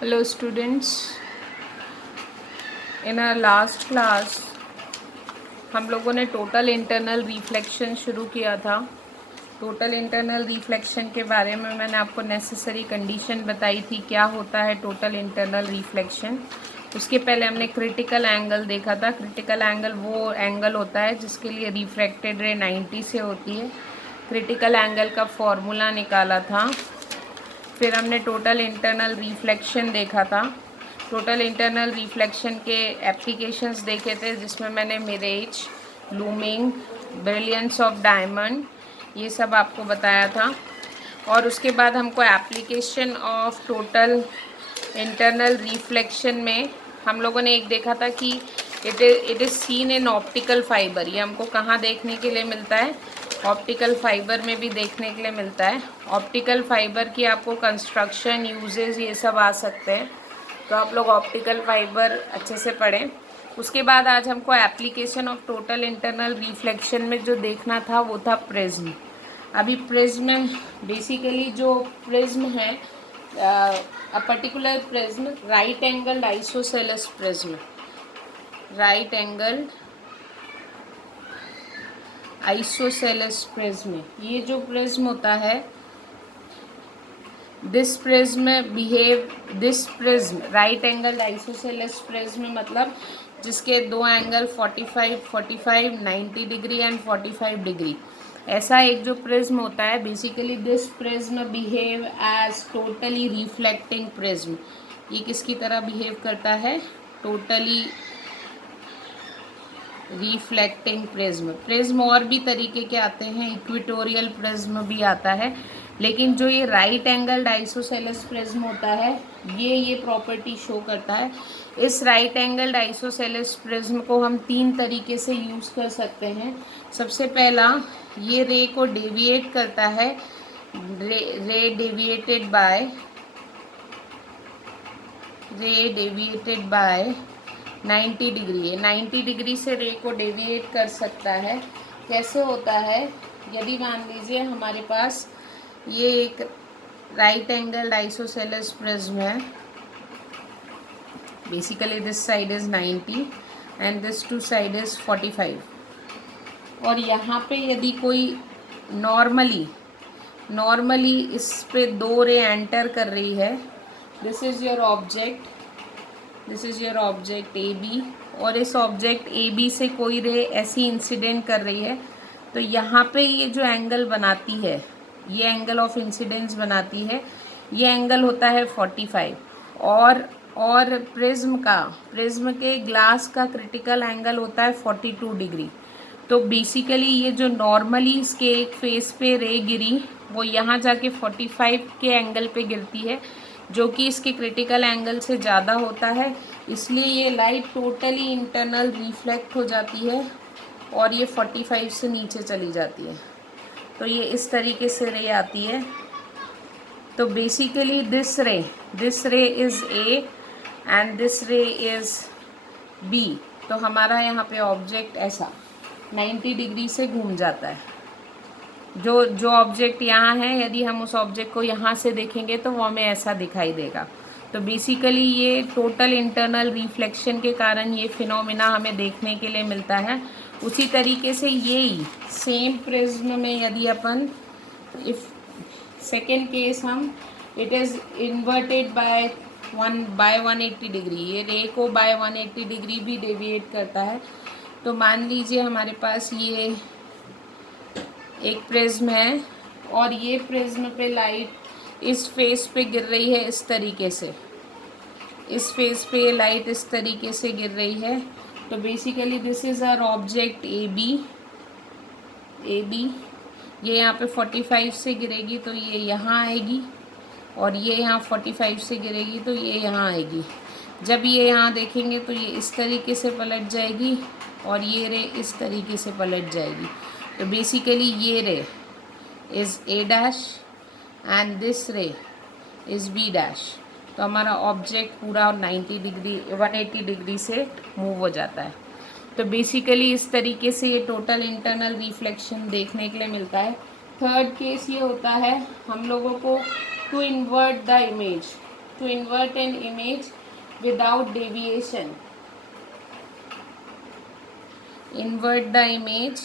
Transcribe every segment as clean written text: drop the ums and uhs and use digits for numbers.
Hello students, in our last class हम लोगों ने टोटल इंटरनल रिफ्लेक्शन शुरू किया था। टोटल इंटरनल रिफ्लेक्शन के बारे में मैंने आपको नेसेसरी कंडीशन बताई थी, क्या होता है टोटल इंटरनल रिफ्लेक्शन। उसके पहले हमने क्रिटिकल एंगल देखा था। क्रिटिकल एंगल वो एंगल होता है जिसके लिए रिफ्रैक्टेड रे 90 से होती है। क्रिटिकल एंगल का फॉर्मूला निकाला था। फिर हमने टोटल इंटरनल रिफ्लेक्शन देखा था। टोटल इंटरनल रिफ्लेक्शन के एप्लीकेशंस देखे थे, जिसमें मैंने mirage, looming, brilliance of diamond, ये सब आपको बताया था। और उसके बाद हमको application of total internal reflection में हम लोगों ने एक देखा था कि it is seen in optical fibre. ये हमको कहाँ देखने के लिए मिलता है? ऑप्टिकल फाइबर में भी देखने के लिए मिलता है। ऑप्टिकल फाइबर की आपको कंस्ट्रक्शन, यूजेस, ये सब आ सकते हैं, तो आप लोग ऑप्टिकल फाइबर अच्छे से पढ़ें। उसके बाद आज हमको application of total internal reflection में जो देखना था वो था प्रिज्म। अभी प्रिज्म बेसिकली जो प्रिज्म है, a particular prism, right angle isosceles prism, right angle isosceles prism, ये जो प्रिज्म होता है, this prism right angle isosceles prism मतलब जिसके दो एंगल 45, 90 डिग्री एंड 45 डिग्री, ऐसा एक जो प्रिज्म होता है। Basically this prism behave as totally reflecting prism. ये किसकी तरह बिहेव करता है? Totally reflecting prism. प्रिज्म और भी तरीके के आते हैं, इक्वेटोरियल प्रिज्म भी आता है, लेकिन जो ये राइट एंगल्ड आइसोसेलेस प्रिज्म होता है, ये प्रॉपर्टी शो करता है। इस राइट एंगल्ड आइसोसेलेस प्रिज्म को हम तीन तरीके से यूज़ कर सकते हैं। सबसे पहला, ये रे को डेविएट करता है, रे डेविएटेड बाय 90 डिग्री है। 90 डिग्री से रे को डेविएट कर सकता है। कैसे होता है? यदि मान लीजिए हमारे पास ये एक राइट एंगल आइसोसेलेस प्रिज्म है, basically this side is 90 and this two side is 45, और यहाँ पे यदि कोई नॉर्मली इस पे दो रे एंटर कर रही है, this is your object A B, और इस ऑब्जेक्ट ए बी से कोई रे ऐसी इंसिडेंट कर रही है, तो यहाँ पे ये जो एंगल बनाती है, ये एंगल ऑफ इंसिडेंस बनाती है, ये एंगल होता है 45। और प्रिज्म के ग्लास का क्रिटिकल एंगल होता है 42 डिग्री। तो बेसिकली ये जो नॉर्मली इसके एक फेस पे रे गिरी, वो यहाँ जाके 45 के एंगल पे गिरती है, जो कि इसके क्रिटिकल एंगल से ज़्यादा होता है। इसलिए ये लाइट टोटली इंटरनल रिफ्लेक्ट हो जाती है और ये 45 से नीचे चली जाती है। तो ये इस तरीके से रे आती है। तो basically this ray is A and this ray is B. तो हमारा यहाँ पे ऑब्जेक्ट ऐसा 90 डिग्री से घूम जाता है। जो ऑब्जेक्ट यहाँ है, यदि हम उस ऑब्जेक्ट को यहाँ से देखेंगे तो वो हमें ऐसा दिखाई देगा। तो बेसिकली ये टोटल इंटरनल रिफ्लेक्शन के कारण ये फिनोमिना हमें देखने के लिए मिलता है। उसी तरीके से यही सेम प्रिज्म में यदि अपन इफ सेकेंड केस हम, it is inverted by 180 degree, ये रे को बाय 180 डिग्री भी डेविएट करता है। तो मान लीजिए हमारे पास ये एक प्रिज्म है और ये प्रिज्म पे लाइट इस फेस पे गिर रही है, इस तरीके से, इस फेस पे लाइट इस तरीके से गिर रही है। तो basically this is our object A B. ये यहाँ पे 45 से गिरेगी तो ये यहाँ आएगी, और ये यहाँ 45 से गिरेगी तो ये यहाँ आएगी। जब ये यहाँ देखेंगे तो ये इस तरीके से पलट जाएगी और ये रे इस तरीके से पलट जाएगी। तो बेसिकली ये ray is A dash and this ray is B dash. तो हमारा ऑब्जेक्ट पूरा 180 डिग्री से मूव हो जाता है। तो बेसिकली इस तरीके से ये टोटल इंटरनल रिफ्लेक्शन देखने के लिए मिलता है। थर्ड केस ये होता है हम लोगों को to invert the image. to invert an image without deviation. Invert the image.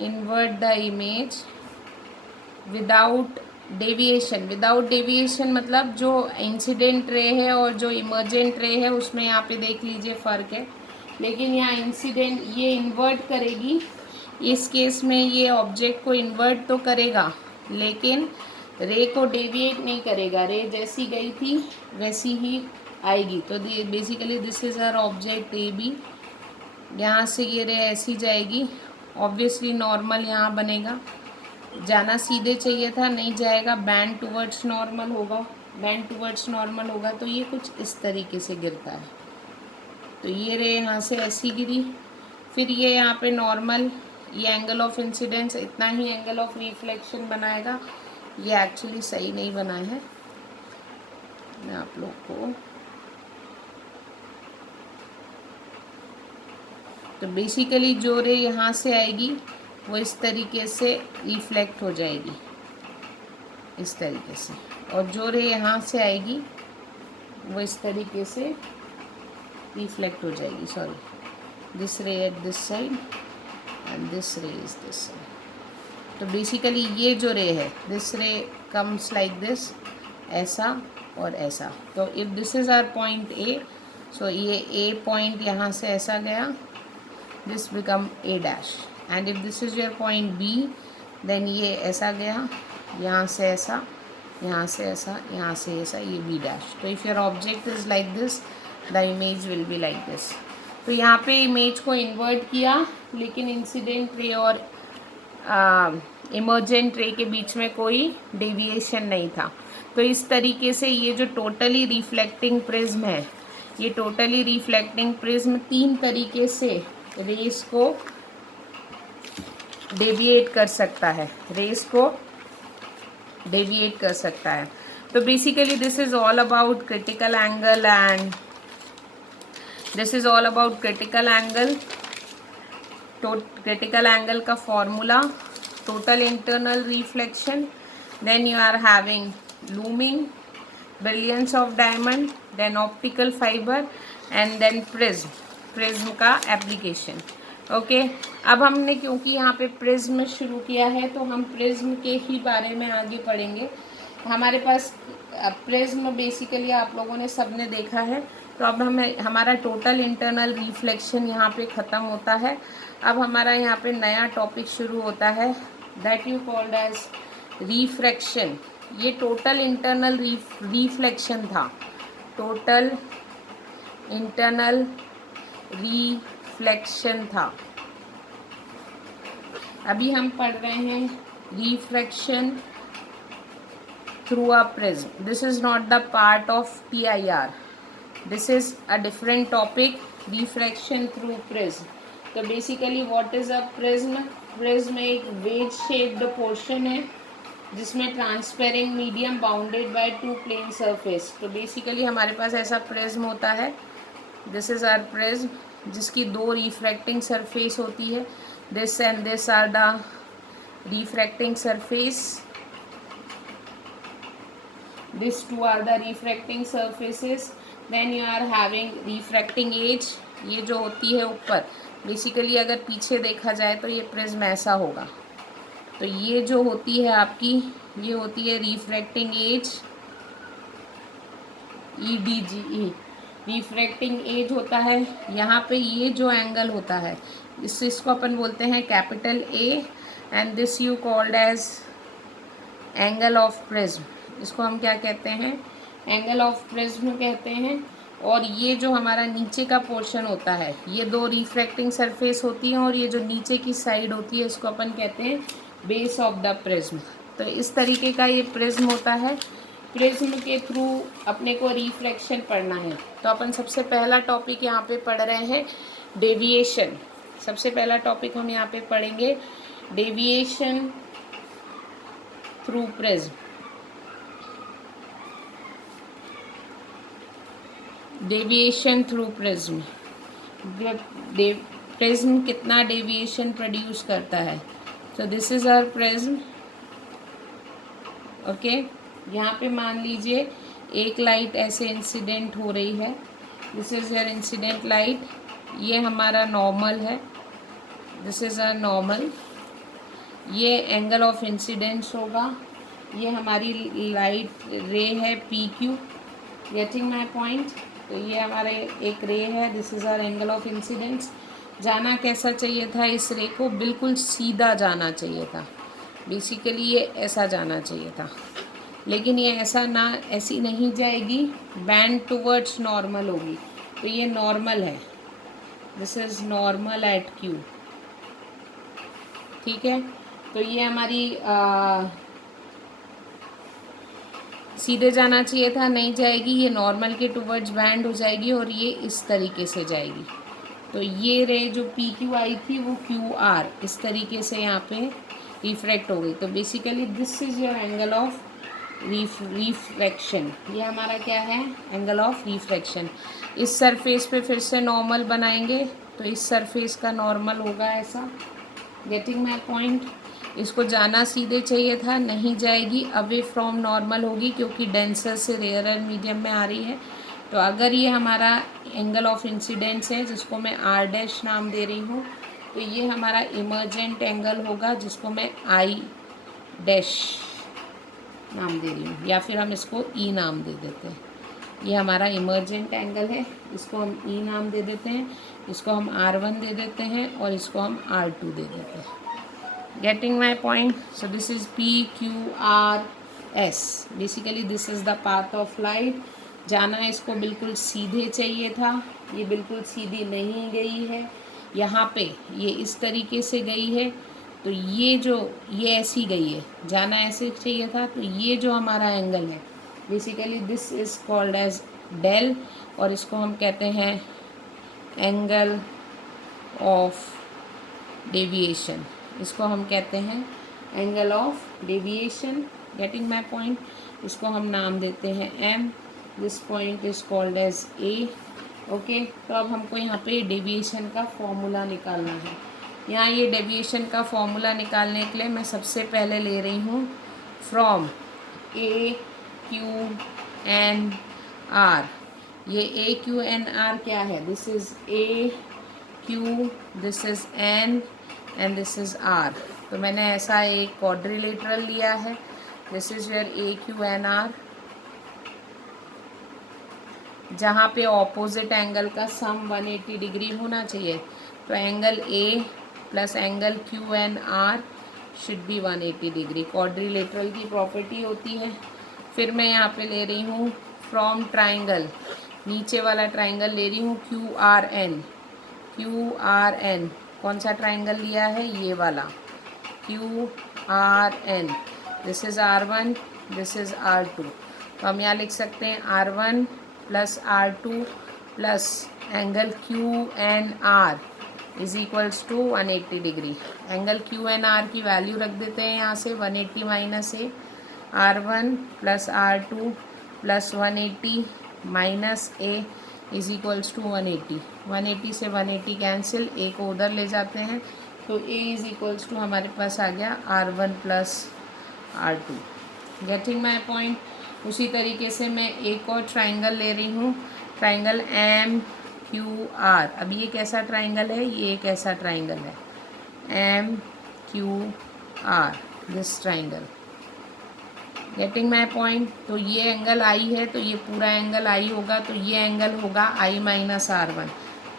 Invert the image without deviation. Without deviation मतलब जो इंसिडेंट रे है और जो इमर्जेंट रे है उसमें यहाँ पे देख लीजिए फ़र्क है. लेकिन यहाँ इंसिडेंट ये इन्वर्ट करेगी. इस केस में ये ऑब्जेक्ट को इन्वर्ट तो करेगा लेकिन रे को डेविएट नहीं करेगा. रे जैसी गई थी वैसी ही आएगी. तो basically this is her object A B. यहाँ से ये रे ऐसी जाएगी. ऑब्वियसली नॉर्मल यहाँ बनेगा. जाना सीधे चाहिए था, नहीं जाएगा. बैंड टुवर्ड्स नॉर्मल होगा. बैंड टुवर्ड्स नॉर्मल होगा तो ये कुछ इस तरीके से गिरता है. तो ये रे यहाँ से ऐसी गिरी. फिर ये यहाँ पे नॉर्मल. ये एंगल ऑफ इंसिडेंस इतना ही एंगल ऑफ रिफ्लेक्शन बनाएगा. ये एक्चुअली सही नहीं बना है. मैं आप लोग को तो बेसिकली जो रे यहाँ से आएगी वो इस तरीके से रिफ्लेक्ट हो जाएगी इस तरीके से. और जो रे यहाँ से आएगी वो इस तरीके से रिफ्लेक्ट हो जाएगी. सॉरी, दिस रे at this side and this रे इज दिस साइड. तो बेसिकली ये जो रे है दिस रे कम्स लाइक दिस, ऐसा और ऐसा. तो if this is our point A, so ये ए पॉइंट यहाँ से ऐसा गया, this become A dash. And if this is your point B then ये ऐसा गया, यहाँ से ऐसा, यहाँ से ऐसा, यहाँ से ऐसा, ये बी डैश. तो if your object is like this the image will be like this. तो यहाँ पे इमेज को इन्वर्ट किया लेकिन इंसिडेंट रे और इमर्जेंट रे के बीच में कोई डेविएशन नहीं था. तो इस तरीके से ये जो टोटली रिफ्लेक्टिंग प्रिज्म है, ये टोटली रिफ्लेक्टिंग प्रिज्म 3 तरीके से रेस को डेविएट कर सकता है. रेस को डेविएट कर सकता है. तो basically this is all about critical angle and this is all about critical angle. तो क्रिटिकल एंगल का formula, total internal reflection, then you are having looming, brilliance of diamond, then optical fibre and then prism का application. Okay. अब हमने क्योंकि यहाँ पे prism शुरू किया है तो हम प्रिज्म के ही बारे में आगे पढ़ेंगे. हमारे पास प्रिज्म बेसिकली आप लोगों ने सबने देखा है. तो अब हमारा टोटल इंटरनल रिफ्लेक्शन यहाँ पे ख़त्म होता है. अब हमारा यहाँ पे नया टॉपिक शुरू होता है that you called as refraction. ये टोटल इंटरनल रिफ्लेक्शन था. टोटल इंटरनल रिफ्लेक्शन था. अभी हम पढ़ रहे हैं refraction through a prism. This is not the part of PIR. This is a different topic, refraction through prism. तो basically what is a prism? Prism एक wedge shaped portion है जिसमें transparent medium bounded by 2 plane surface. तो basically हमारे पास ऐसा prism होता है. दिस इज़ आवर प्रिज्म जिसकी 2 रिफ्रैक्टिंग सरफेस होती है. This and this are the refracting surface. These 2 are the refracting surfaces. Then you are having refracting edge. ये जो होती है ऊपर, बेसिकली अगर पीछे देखा जाए तो ये प्रिज्म ऐसा होगा. तो ये जो होती है आपकी, ये होती है refracting edge, EDGE. Refracting edge होता है. यहाँ पे ये जो एंगल होता है इसको अपन बोलते हैं capital A and this you called as angle of prism. इसको हम क्या कहते हैं? एंगल ऑफ प्रिज्म कहते हैं. और ये जो हमारा नीचे का पोर्शन होता है, ये 2 रिफ्रैक्टिंग सरफेस होती हैं और ये जो नीचे की साइड होती है इसको अपन कहते हैं बेस ऑफ द प्रिज्म. तो इस तरीके का ये प्रिज्म होता है. प्रिज्म के थ्रू अपने को रिफ्लेक्शन पढ़ना है. तो अपन सबसे पहला टॉपिक यहाँ पे पढ़ रहे हैं डेविएशन. सबसे पहला टॉपिक हम यहाँ पे पढ़ेंगे deviation through prism. Deviation through prism. Prism कितना डेविएशन प्रोड्यूस करता है? तो this is our prism. Okay, यहाँ पे मान लीजिए एक लाइट ऐसे इंसिडेंट हो रही है, this is your incident light, ये हमारा नॉर्मल है, दिस इज़ अ नॉर्मल, ये एंगल ऑफ इंसिडेंस होगा, ये हमारी लाइट रे है P Q, getting my point. तो ये हमारे एक रे है, this is hour angle of incidence. जाना कैसा चाहिए था, इस रे को बिल्कुल सीधा जाना चाहिए था, बेसिकली ये ऐसा जाना चाहिए था, लेकिन ये ऐसी नहीं जाएगी, बैंड टुवर्ड्स नॉर्मल होगी। तो ये नॉर्मल है, this is normal at Q, ठीक है। तो ये हमारी सीधे जाना चाहिए था, नहीं जाएगी, ये नॉर्मल के टुवर्ड्स बैंड हो जाएगी और ये इस तरीके से जाएगी। तो ये रे जो पी क्यू आई थी वो क्यू आर इस तरीके से यहाँ पे रिफ्रैक्ट हो गई। तो basically this is your angle of refraction. ये हमारा क्या है, एंगल ऑफ रिफ्रैक्शन। इस सरफेस पे फिर से नॉर्मल बनाएंगे, तो इस सरफेस का नॉर्मल होगा ऐसा, गेटिंग माई पॉइंट। इसको जाना सीधे चाहिए था, नहीं जाएगी, अवे फ्रॉम नॉर्मल होगी, क्योंकि डेंसर से रेयरर मीडियम में आ रही है। तो अगर ये हमारा एंगल ऑफ इंसिडेंस है, जिसको मैं आर डैश नाम दे रही हूँ, तो ये हमारा इमर्जेंट एंगल होगा, जिसको मैं आई डैश नाम दे रही हूँ, या फिर हम इसको ई नाम दे देते हैं। ये हमारा इमर्जेंट एंगल है, इसको हम ई नाम दे देते हैं, इसको हम R1 दे देते हैं और इसको हम R2 दे देते हैं। Getting my point. So this is PQRS, basically this is the path of light. जाना इसको बिल्कुल सीधे चाहिए था, ये बिल्कुल सीधी नहीं गई है, यहाँ पे ये इस तरीके से गई है, तो ये ऐसी गई है, जाना ऐसे चाहिए था। तो ये जो हमारा एंगल है, basically this is called as del, और इसको हम कहते हैं एंगल ऑफ डेविएशन, इसको हम कहते हैं angle of deviation. Getting my point. इसको हम नाम देते हैं M, this point is called as A। Okay, तो अब हमको यहाँ पे डेविएशन का फॉर्मूला निकालना है। यहाँ ये डेविएशन का फॉर्मूला निकालने के लिए मैं सबसे पहले ले रही हूँ from A Q N R। ये A Q N R क्या है, this is A Q, this is N and this is R। तो मैंने ऐसा एक क्वाड्रिलेटरल लिया है, this is your A Q N R, जहाँ पे ऑपोजिट एंगल का सम 180 डिग्री होना चाहिए। तो angle A plus angle Q N R should be 180 degree, quadrilateral की प्रॉपर्टी होती है। फिर मैं यहाँ पे ले रही हूँ फ्रॉम ट्राइंगल, नीचे वाला ट्राइंगल ले रही हूँ क्यू आर एन। कौन सा ट्राइंगल लिया है, ये वाला QRN, this is R1, this is R2। तो हम यहाँ लिख सकते हैं R1 plus R2 plus angle QNR is equals to 180 degree. Angle QNR की वैल्यू रख देते हैं यहाँ से 180 minus A, R1 plus R2 plus 180 minus A is equals to 180। 180 से 180 कैंसिल, A को उधर ले जाते हैं, तो A इज इक्वल्स टू हमारे पास आ गया R1 plus R2। Getting my point. उसी तरीके से मैं एक और ट्राइंगल ले रही हूँ, ट्राइंगल MQR। अब ये कैसा ट्राइंगल है, ये एक ऐसा ट्राइंगल है MQR, this triangle. Getting my point. तो ये एंगल आई है, तो ये पूरा एंगल आई होगा, तो ये एंगल होगा I माइनस R1।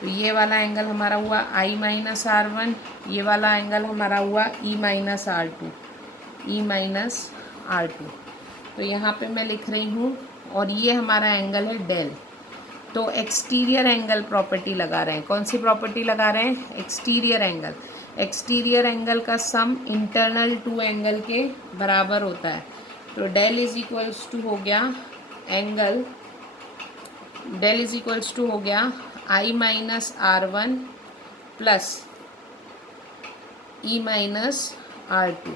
तो ये वाला एंगल हमारा हुआ I माइनस R1, ये वाला एंगल हमारा हुआ E माइनस R2। तो यहाँ पे मैं लिख रही हूँ, और ये हमारा एंगल है डेल। तो एक्सटीरियर एंगल प्रॉपर्टी लगा रहे हैं, कौन सी प्रॉपर्टी लगा रहे हैं, एक्सटीरियर एंगल। एक्सटीरियर एंगल का सम इंटरनल टू एंगल के बराबर होता है। तो डेल इज इक्वल्स टू हो गया angle, del is equals to हो गया I minus R1 plus E minus R2।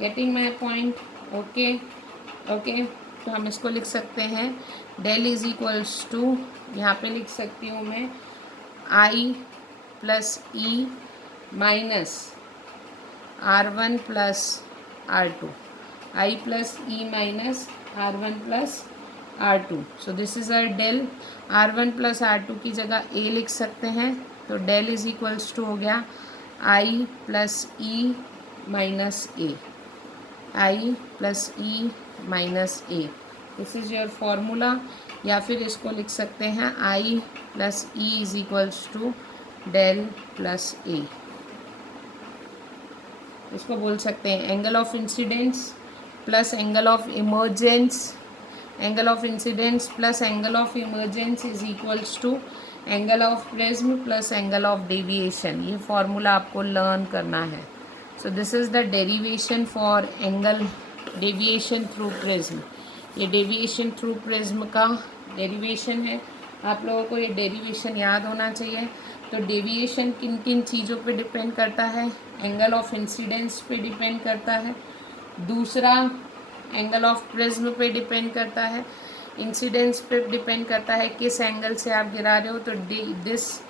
Getting my point. Okay, तो हम इसको लिख सकते हैं डेल इज इक्वल्स टू, यहाँ पे लिख सकती हूँ मैं I plus E minus R1 plus R2। I plus E minus R1 plus R2. So this is our del. R1 plus R2 की जगह A लिख सकते हैं, तो डेल इज इक्वल्स टू हो गया I plus E minus A. I plus E minus A. This is your formula. या फिर इसको लिख सकते हैं I plus E is equals to del plus A. इसको बोल सकते हैं angle of incidence plus angle of emergence. Angle of incidence plus angle of emergence is equals to angle of prism plus angle of deviation. ये formula आपको learn करना है. So this is the derivation for angle deviation through prism. ये deviation through prism का derivation है. आप लोगों को ये डेरिवेशन याद होना चाहिए. तो डेविएशन किन किन चीज़ों पे डिपेंड करता है? एंगल ऑफ इंसिडेंस पे डिपेंड करता है. दूसरा एंगल ऑफ प्रिज्म पे डिपेंड करता है. इंसिडेंस पे डिपेंड करता है किस एंगल से आप गिरा रहे हो. तो this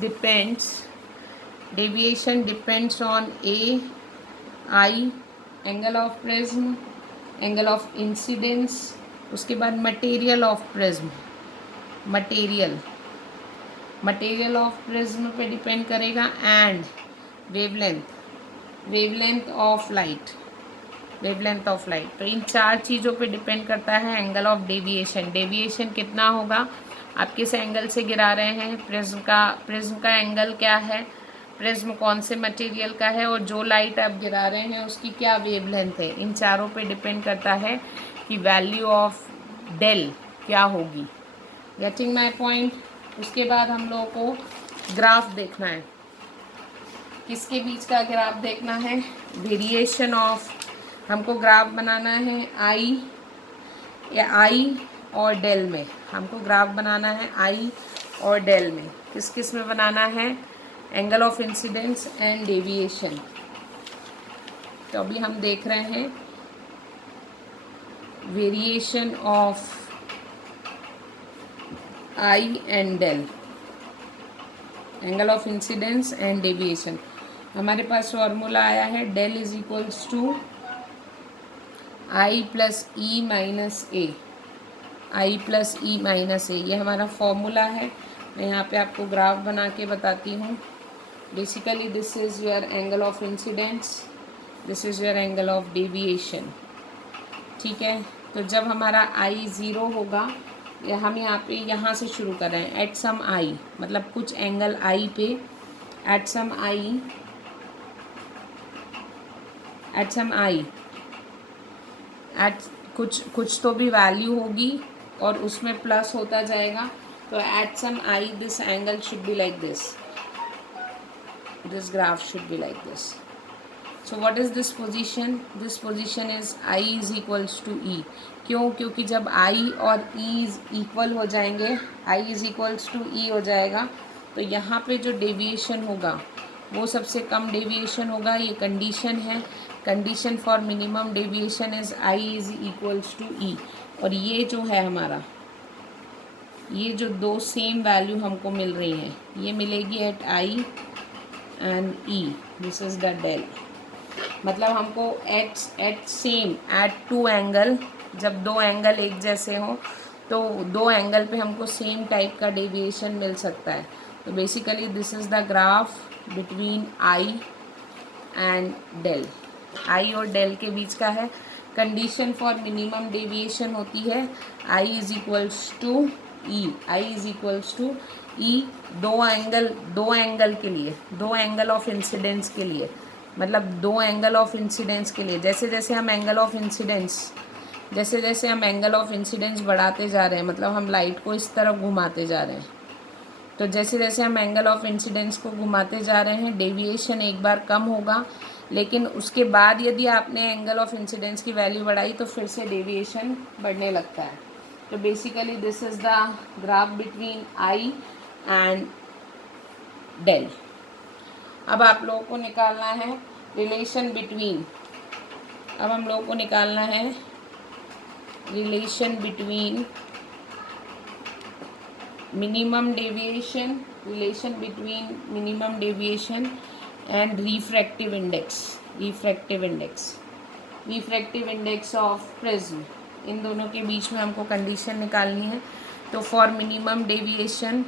depends deviation depends on A, I, angle of prism, angle of incidence. उसके बाद material of prism. Material of prism पे डिपेंड करेगा. And wavelength of light. तो इन चार चीज़ों पे डिपेंड करता है एंगल ऑफ डेविएशन. डेविएशन कितना होगा, आप किस एंगल से गिरा रहे हैं, प्रिज्म का एंगल क्या है, प्रिज्म कौन से मटेरियल का है, और जो लाइट आप गिरा रहे हैं उसकी क्या वेवलेंथ है. इन चारों पे डिपेंड करता है कि वैल्यू ऑफ डेल क्या होगी. Getting my point. उसके बाद हम लोगों को ग्राफ देखना है. किसके बीच का ग्राफ देखना है? Variation of. हमको ग्राफ बनाना है आई और डेल में. हमको ग्राफ बनाना है आई और डेल में. किस किस में बनाना है? Angle of incidence and deviation. तो अभी हम देख रहे हैं variation of I and del, angle of incidence and deviation. हमारे पास फॉर्मूला आया है del is equals to I plus E minus A. I plus E minus A, ये हमारा फॉर्मूला है. मैं यहाँ पे आपको ग्राफ बना के बताती हूँ. Basically this is your angle of incidence, this is your angle of deviation. ठीक है. तो जब हमारा आई ज़ीरो होगा, हम यहाँ पे यहाँ से शुरू कर रहे हैं. एट सम आई, मतलब कुछ एंगल आई पे, एट सम आई एट कुछ तो भी वैल्यू होगी और उसमें प्लस होता जाएगा. तो at some I this angle should be like this. This graph should be like this. So what is this position? This position is I is equals to E. क्यों? क्योंकि जब आई और ई इक्वल हो जाएंगे, I is equals to E हो जाएगा, तो यहाँ पे जो डेविएशन होगा वो सबसे कम डेविएशन होगा. ये कंडीशन है. Condition for minimum deviation is I is equals to E. और ये जो है हमारा, ये जो दो सेम वैल्यू हमको मिल रही हैं, ये मिलेगी at I and E. This is the del. मतलब हमको एट टू एंगल, जब दो एंगल एक जैसे हों तो दो एंगल पे हमको सेम टाइप का डेविएशन मिल सकता है. तो basically this is the graph between I and del. I और डेल के बीच का है. कंडीशन फॉर मिनिमम डेविएशन होती है I is equals to E. I is equals to E. दो एंगल के लिए, दो एंगल ऑफ इंसिडेंस के लिए, मतलब दो एंगल ऑफ इंसिडेंस के लिए जैसे जैसे हम एंगल ऑफ इंसिडेंस बढ़ाते जा रहे हैं, मतलब हम लाइट को इस तरफ घुमाते जा रहे हैं, तो जैसे जैसे हम एंगल ऑफ इंसिडेंस को घुमाते जा रहे हैं डेविएशन एक बार कम होगा, लेकिन उसके बाद यदि आपने एंगल ऑफ इंसिडेंस की वैल्यू बढ़ाई तो फिर से डेविएशन बढ़ने लगता है. तो basically this is the graph between I and del. अब आप लोगों को निकालना है relation between minimum deviation and refractive index. Refractive index of prism, इन दोनों के बीच में हमको कंडीशन निकालनी है। तो फॉर मिनिमम डेविएशन,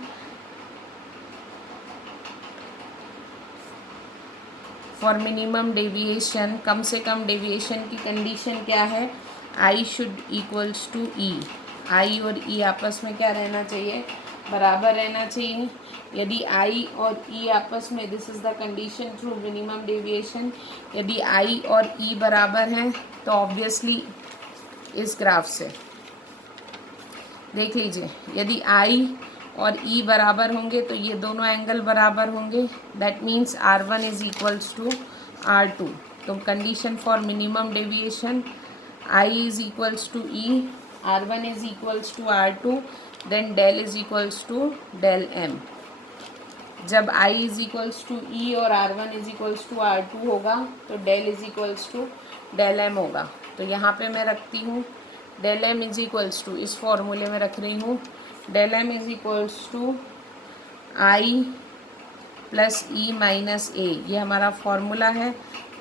कम से कम डेविएशन की कंडीशन क्या है? I should equals to E. आई और ई आपस में क्या रहना चाहिए? बराबर रहना चाहिए। यदि आई और ई आपस में, this is the condition through minimum deviation, यदि आई और ई बराबर हैं तो ऑब्वियसली इस ग्राफ से देख लीजिए, यदि आई और ई बराबर होंगे तो ये दोनों एंगल बराबर होंगे। That means R1 is equals to R2। तो condition for minimum deviation, I is equals to E, R1 is equals to R2, then del is equals to del M. जब I is equals to E और R1 is equals to R2 होगा तो del is equals to del M होगा। तो यहाँ पे मैं रखती हूँ del M is equals to, इस फॉर्मूले में रख रही हूँ del M is equals to I plus E minus A, ये हमारा फॉर्मूला है।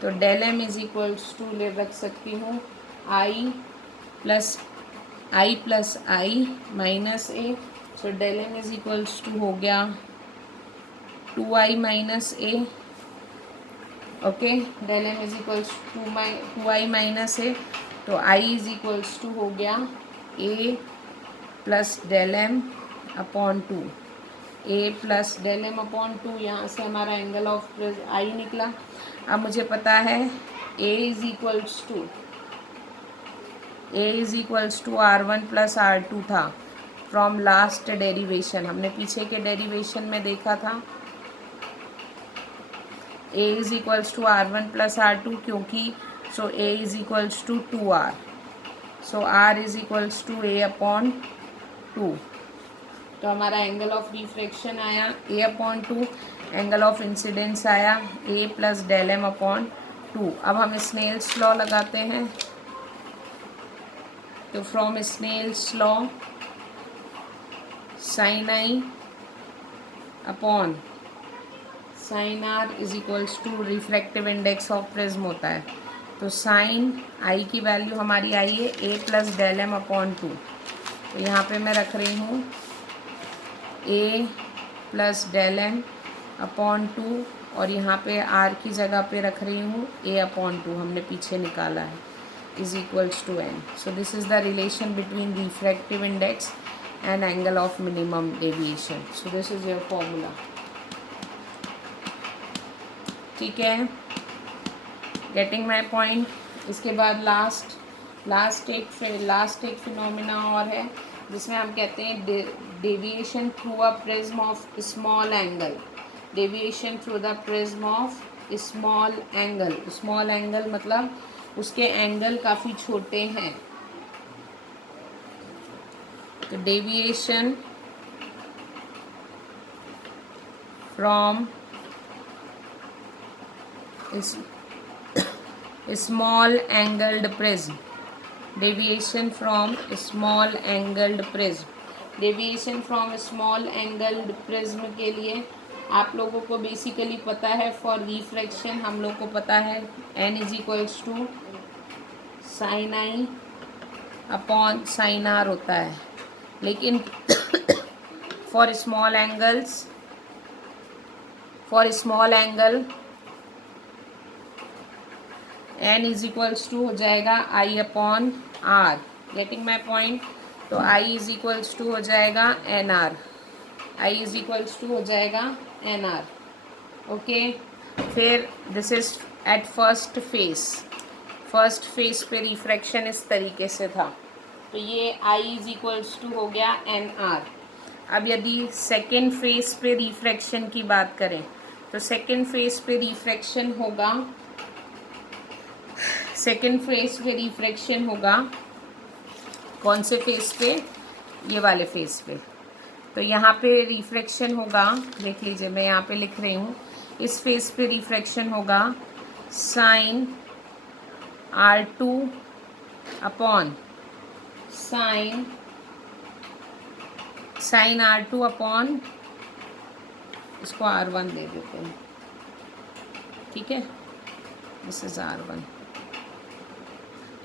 तो del M is equals to ले रख सकती हूँ I plus I minus A. So del M is equals to हो गया 2i minus A. Okay, del M is equals to 2i minus A. तो i इज इक्वल्स टू हो गया a plus del M upon 2, a plus del M upon 2। यहाँ से हमारा angle of आई निकला। अब मुझे पता है a is equals to R1 plus R2 था फ्रॉम लास्ट डेरिवेशन, हमने पीछे के डेरिवेशन में देखा था a is equals to R1 plus R2, क्योंकि so a is equals to 2R, so R is equals to a upon 2। तो हमारा एंगल ऑफ रिफ्रैक्शन आया a upon 2, angle of incidence आया a plus del M upon 2। अब हम Snell's law लगाते हैं। तो from Snell's law sine I upon sine R is equals to refractive index of prism होता है। तो साइन आई की वैल्यू हमारी आई है a plus del M upon 2। तो यहाँ पे मैं रख रही हूँ a plus del M upon 2 और यहाँ पे r की जगह पे रख रही हूँ a अपॉन 2, हमने पीछे निकाला है, is equals to n। So this is the relation between refractive index and angle of minimum deviation. So this is your formula. ठीक है, गेटिंग माई पॉइंट। इसके बाद लास्ट एक फिनोमिना और है जिसमें हम कहते हैं deviation through a prism of small angle. Deviation through the prism of small angle. Small angle मतलब उसके एंगल काफ़ी छोटे हैं। तो deviation from small angled prism, deviation from small angled prism. Deviation from small angled prism के लिए आप लोगों को बेसिकली पता है, फॉर रिफ्रैक्शन हम लोग को पता है n is equals to sine I upon sine R होता है। लेकिन for small angle n is equals to हो जाएगा i upon r। Getting my point. तो i इज इक्वल्स टू हो जाएगा nr, i is equals to हो जाएगा nr। ओके, फिर this is at first face पे रिफ्रैक्शन इस तरीके से था। तो ये i इज इक्वल्स टू हो गया nr। अब यदि सेकेंड फेस पे रिफ्रैक्शन की बात करें तो सेकेंड फेस पे रिफ्रैक्शन होगा कौन से फेस पे? ये वाले फेस पे। तो यहाँ पे रिफ्रैक्शन होगा, देख लीजिए मैं यहाँ पे लिख रही हूँ, इस फेस पे रिफ्रैक्शन होगा sign R2 upon sign R2 upon, इसको R1 दे देते हैं, ठीक है। This is R1।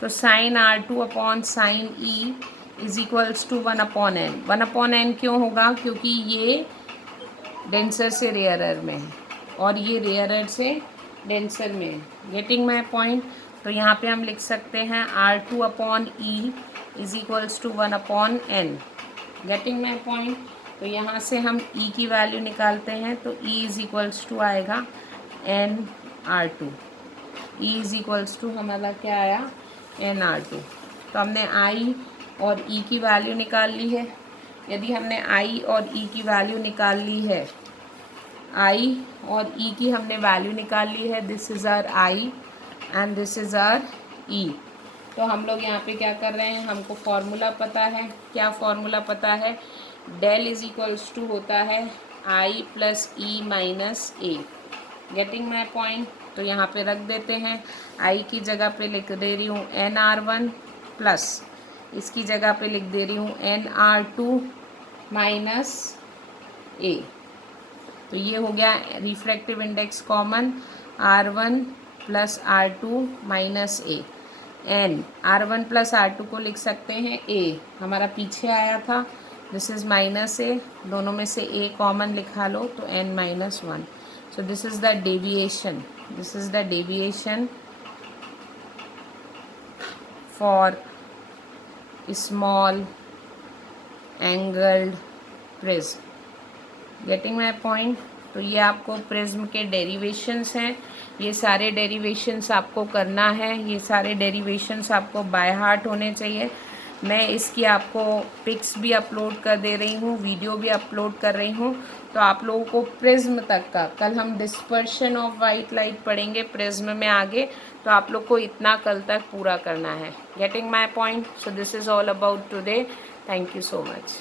तो sine R2 upon sine E is equals to 1/n। 1/n क्यों होगा? क्योंकि ये डेंसर से रेयरर में है और ये रेयरर से डेंसर में है। Getting my point? तो यहाँ पे हम लिख सकते हैं R2 upon E is equals to 1/n। Getting my point? तो यहाँ से हम E की वैल्यू निकालते हैं तो E इज इक्वल्स टू आएगा nR2। E is equals to हमारा क्या आया? nR2। तो हमने I और E की वैल्यू निकाल ली है। यदि हमने I और E की वैल्यू निकाल ली है, I और E की हमने वैल्यू निकाल ली है, this is R I and this is R E। तो हम लोग यहाँ पे क्या कर रहे हैं, हमको फॉर्मूला पता है। क्या फॉर्मूला पता है? डेल इज इक्वल्स टू होता है I plus E minus A। Getting my point? तो यहाँ पे रख देते हैं, I की जगह पे लिख दे रही हूँ nR1 प्लस इसकी जगह पे लिख दे रही हूँ nR2 माइनस A। तो ये हो गया refractive index common, R1 plus R2 minus A। N R1 plus R2 को लिख सकते हैं A, हमारा पीछे आया था, दिस इज़ माइनस A, दोनों में से A कॉमन लिखा लो तो n minus 1। So this is the deviation, this is the deviation for small angled prism. Getting my point? तो ये आपको प्रिज्म के डेरिवेशंस हैं, ये सारे डेरिवेशंस आपको करना है, ये सारे डेरिवेशंस आपको बाय हार्ट होने चाहिए। मैं इसकी आपको पिक्स भी अपलोड कर दे रही हूँ, वीडियो भी अपलोड कर रही हूँ। तो आप लोगों को प्रिज्म तक का, कल हम डिस्पर्शन ऑफ वाइट लाइट पढ़ेंगे प्रिज्म में आगे, तो आप लोग को इतना कल तक पूरा करना है। Getting my point? So this is all about today. Thank you so much.